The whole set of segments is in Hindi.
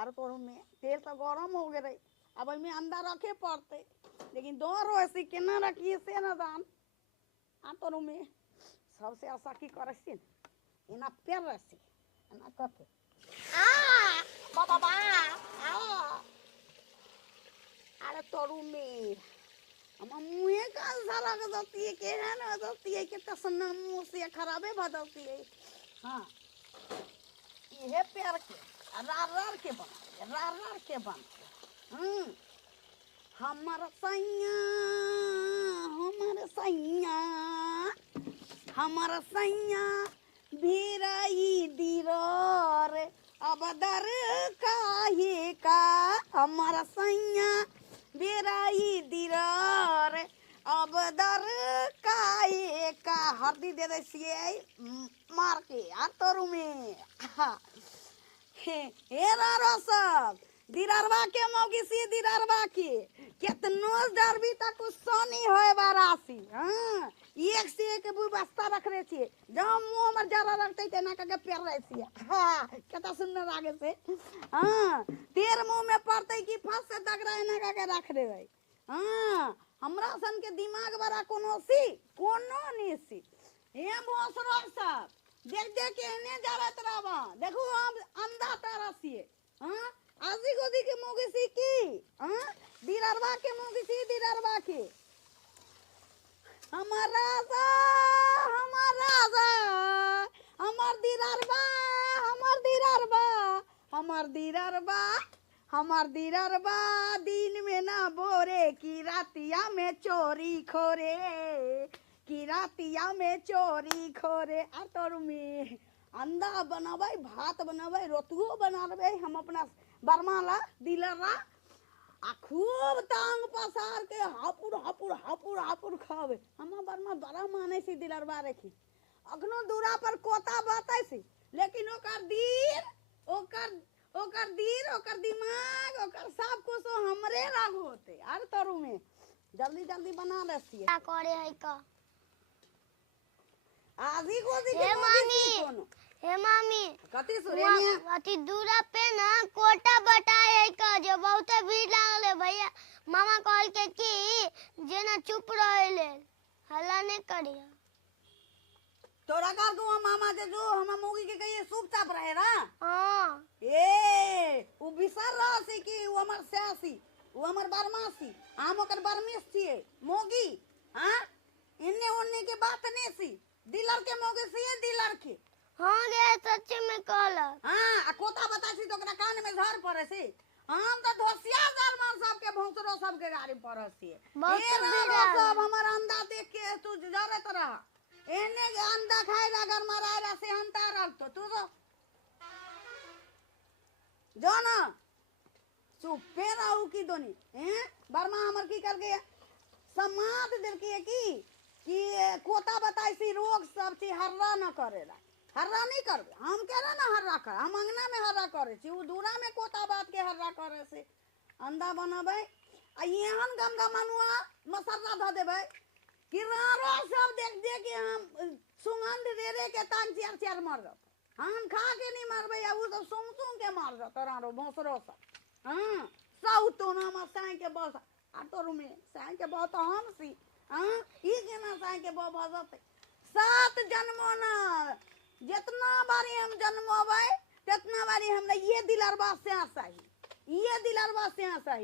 आर तो में तेल तो गरम हो गए अब में अंडा रखे पड़ते लेकिन डर हो ऐसी केना रखिए से न दान आ तो में सबसे आशा की करे एना पेड़ रसी एना कके बाबा अरे तोरू में हम मुँहे का सारा के दती है के है ना दती है के तसन्ना मुँह से खराबे भदती है हाँ ये पेड़ के रार के बन हमर सैया भीराई दीरोर अब दर काहे का हमर सैया भीराई दीरोर अब दर काहे का हल्दी दे दे छियै मार के आ तोरू में हे रारो सब दिरारवा के मौगी सी दिरारवा के कितनो डरबी तक सोनी होए बारासी हां एक से एक व्यवस्था रख रहे छिए जब मुंह हमर जरा रखते तेना के पेर रहे छिए हां कता सुंदर आगे से हां तेर मुंह में पड़ते कि फंस से दगरा एना के रख देबै हां हमरा सन के दिमाग बड़ा कोनो नहीं सी हे भोसरो सब देख के एने जावत रहबा देखो हम अंधा तारा छिए हां आजी गोदी के मोगी सी की हां दिरारवा के मोगी सी दिरारवा के हमर राजा हमर दिरारवा दिन में ना बोरे की रातिया में चोरी खोरे आ तोर में अंडा बनावे भात बनावे रोटियो बनावे हम अपना बर्मा ला दिलरा आ खूब टांग पसार के हापुर खावे हम बर्मा बड़ा माने सी दिलरवा रखी अखनो दूरा पर कोता बाते सी लेकिन ओकर दिमाग ओकर सब कुछ हमरे लाग होते आर तोरू में जल्दी बना लेसी क्या करे है का आजी गोदी के हे मामी कथी सुरेनिया अति दूरा पे ना कोटा बटाए है का जो बहुत भीड़ लागले भैया मामा कहल के कि जेना चुप रहेले हल्ला नहीं करिया तोरा का तू मामा जे जो हम मोगी के कहिए चुपचाप रहे ना हां उ बिसर रहा से कि उ हमर सासी उ हमर बरमासी हम ओकर बरमेस छिए मोगी हां इन्ने ओन्ने के बात नहीं सी दिलर के मोगी सी दिलर के हां गे सच में कहला हां आ कोता बतासी तो ओकरा कान में झर पड़े से हम तो धोसिया जरमान सब के भौंसरो सब के गाड़ी पड़े सी सब हमर अंडा देख के तू जरत रहा एने के अंडा खाएगा अगर मराएगा से हंता रख तो तू तो जाना चुपे रहू की दोनी हैं बर्मा हमर की कर गया समाद दिल की कोता बताई सी रोग सब चीज हर्रा न करेला हर्रा नहीं करबे हम केरा ना हर्रा कर हम अंगना में हर्रा करे छी उ दूरा में कोता बात के हर्रा करे से अंडा बनाबे आ एहन गमगमनुआ मसाला ध देबे किरारो सब देख के हम सुगंध दे के तांग चार मार दो हम खा के नहीं मारबे या उ सब सुंग के मार दो तोरारो भोसरो सब हां सब तो ना मसाई के बस आ तोर में साई के बहुत हम सी हां ई केना साई के बो भजते 7 जन्मों ना जितना बारी हम जन्मोबे तितना बारी हमरा ये दिलरवा से आसाही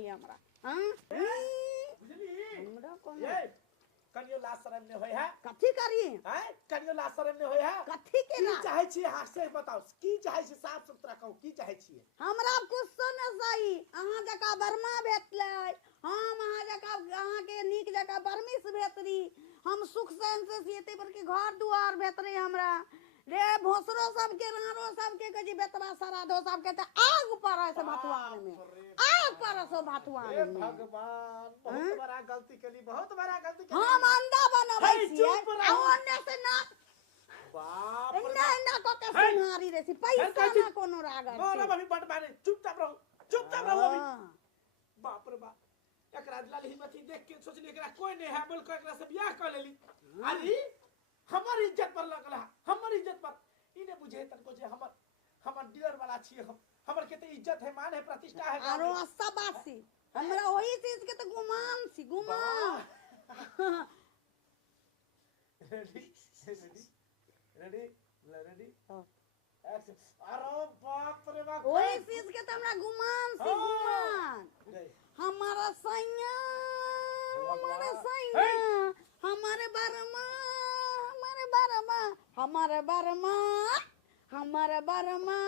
हमरा हां हमरा कोन कनियो लाज शरम ने होय है कथी करी हैं कनियो लाज शरम ने होय है कथी के ना चाहे छी हाथ से बताओ की चाहे छी साफ सुथरा कहू की चाहे छी हमरा कुछ न सही अहाँ जका बर्मा भेटलै हम अहाँ जका अहाँ के नीक जका बर्मिस भेटरी हम सुख चैन से सीते पर के घर दुआर भेटरे हमरा रे भोसरो सब के रारो सब के कजी बेतवा सराधो सब के त आग पड़े से भतुआन में आग पड़े से भतुआन में भगवान बहुत बड़ा गलती केली हम अंडा बनाबै छियै ओन्ने से ना बाप ना को के सुनारी रे सी पैसा ना कोनो रागर बोला मम्मी बट मारे चुपचाप रहो अभी बाप रे बाप एकरा लाल हिम्मत देख के सोचली एकरा कोई नहीं है बोल के एकरा से बियाह कर लेली अरे हमर इज्जत पर लगला हमर इज्जत पर इने बुझे तन को जे हमर डीलर वाला छी हम हमर के तो इज्जत है, मान है, प्रतिष्ठा है गाँव आरो में। अस्सा बासी हमरा वही चीज के तो गुमान सी गुमान रेडी रेडी रेडी रेडी हाँ। एक्शन। अरे बाप रे बाप, वही चीज के तो हमरा गुमान सी गुमान नहीं, हमारा सैया हमारे भगवान। सैया हमारे बरमा हमारे बरमा हमारे बरमा हमारे बरमा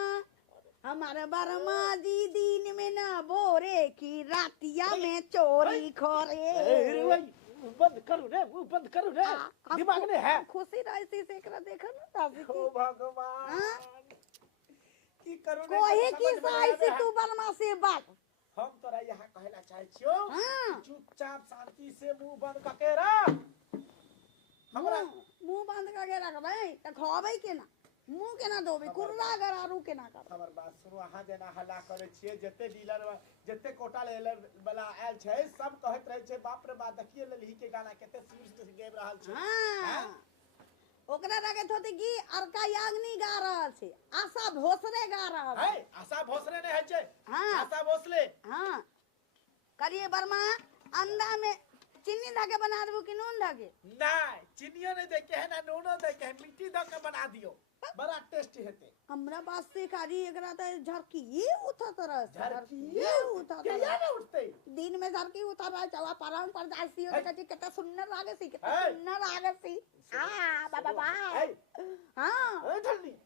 हमारे बरमा जी दिन में ना बोरे की रातिया में चोरी खोरे ए, भाई, बंद करो रे, वो बंद करो रे, आप दिमाग में है। खुशी रही से एकरा देखा ना ताजी ओ की भगवान, हाँ? की करू रे, कोही समझ की में साई नहीं से आवे तू बरमा से बात है। हम तोरा यहाँ कहला चाहे छियो, हाँ चुपचाप शांति से मुंह बंद करके रह। हमरा मुंह बंद करके रख भाई त खवाबै के ना मुंह के ना दोबे कुर्रा गरारू के ना कर हमर बात सुनो, अहाँ जेना हल्ला करे छियै, जते डीलर जते कोटा लेलर वाला आयल छै, सब कहत रहे छै बाप रे बाप, देखिए ललही के गाना कते सुर से गेब रहल छै। हाँ ओकरा लगत होते कि अरका याग्नि गा रहल छै, आशा भोसले गा रहल है छै। आशा भोसले ने है छै, हाँ आशा भोसले। हाँ करिए बर्मा अंडा में चीनी धाके बना देबो कि नून धाके नहीं, चीनियो नहीं दे के है ना नूनो दे के है, मिट्टी दे के बना दियो, बड़ा टेस्टी हेते। हमरा पास से कारी एकरा त झरकी उठा तरह से झरकी उठा के तरह यार उठते दिन में झरकी उठा रहा चवा परम पर जासी है। और कति कितना सुंदर लागे सी कितना है। सुंदर लागे सी आ बाबा बा है हां ए धरनी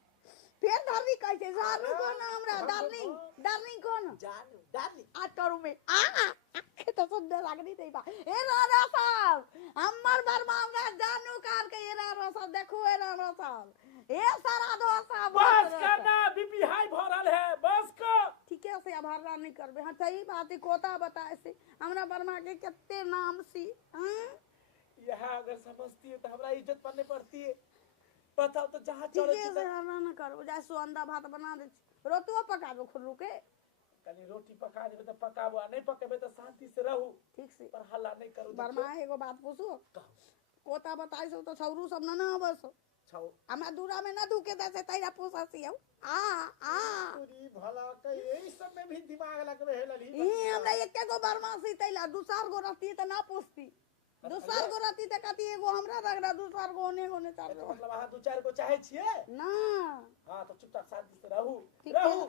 फिर धरनी कैसे जानू कौन हमरा डार्लिंग डार्लिंग कौन जानू डाली आ करू में आखे तो सुंदर लागनी नहीं बा ए राणा साहब हमर बर्मा हमरा जानू कार के ए राणा साहब देखो ए राणा साहब ए सारा दो साहब बस करना, बीपी हाई भरल है, बस कर। ठीक है से आभार नहीं करबे हां सही बात है कोता बताए से हमरा बर्मा के कितने नाम सी हां यहाँ अगर समझती है तो हमरा इज्जत करने पड़ती है। बताओ तो जहाँ ठीक चले है से हल्ला न करो जाए सो अंडा भात बना दे रोटुआ पका दो खुल्लू के कनी रोटी पका देबे तो पकाबो, नहीं पकेबे तो शांति से रहू, ठीक से पर हल्ला नहीं करू। बर्मा एगो बात पूछो कहो, कोता बताई सो तो छौरू सब ना बस छौ हमरा दूरा में ना दुके दे तैरा पूछा सी आ पूरी भला के यही सब में भी दिमाग लगबे है लली। ई हमरा एके गो बर्मा सी तैला दूसर गो रहती त ना पूछती दूसर गो रहती त कती एगो हमरा रख रहा दूसर गो ओने चार तो गो मतलब अहाँ दो चार को चाहे छिए। ना हाँ तो चुपचाप शांति से रहू, ठीक है। रहू।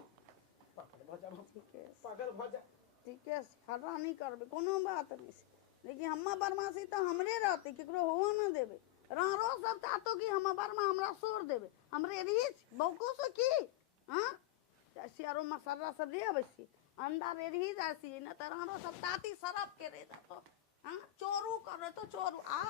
पागल भ जा, ठीक है पागल भ जा। ठीक है हल्ला नहीं करबे कोनो बात नहीं से लेकिन हम्मा बर्मा सी तो हमरे रहते केकरो हो ना देबे रारो सब चाहतो कि हम बर्मा हमरा सोर देबे हमरे रीच बौको सो की हां ऐसी आरो मसाला सब दे अबसी अंडा रे रही जासी न त रारो सब ताती सरफ के रे जातो हां चोरू करे तो चोरू आ